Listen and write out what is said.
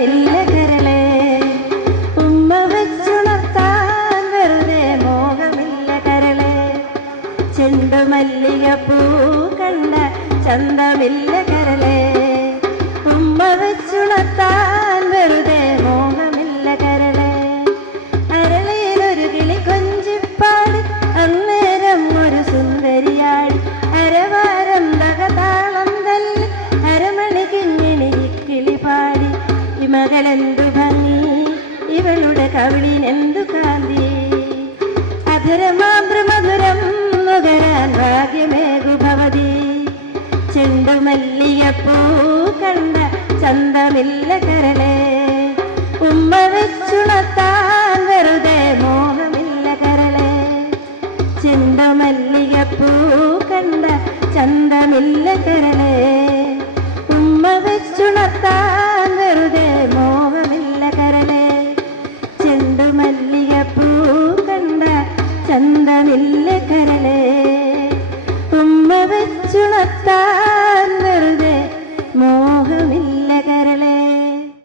ചന്തമില്ല കരളെ ഉമ്മ വെച്ചുണർത്താൻ വെറുതെ മോഹമില്ല കരളെ ചെണ്ടുമല്ലികപ്പൂ കണ്ട ചന്തമില്ല കരളെ ഉമ്മ വെച്ചുണർത്താൻ വെറുതെ മോഹമില്ല കരളെ അരളിയിലൊരു കിളി കൊഞ്ചിപ്പാടി അന്നേരം ഒരു സുന്ദരിയാടി അരവാരം തകതാളം തല്ലി അരമണി കിങ്ങിണി കിളി പാടി ഈ മകളെന്തു ഭംഗി ഇവളുടെ കവിളിനെന്തു കാന്തി അധരമാതൃമധുരം നുകരാൻ ഭാഗ്യമേകു ഭവതി ചെണ്ടുമല്ലികപ്പൂ കണ്ട ചന്തമില്ല കരളെ ഉമ്മ വെച്ചുണർത്താൻ വെറുതെ മോഹമില്ല കരളെ ചെണ്ടുമല്ലികപ്പൂ കണ്ട ചന്തമില്ല കരളെ ഉമ്മ വെച്ചുണർത്താൻ വെറുതെ മോഹമില്ല കരളെ ചെണ്ടുമല്ലികപ്പൂ കണ്ട ചന്തമില്ല കരളെ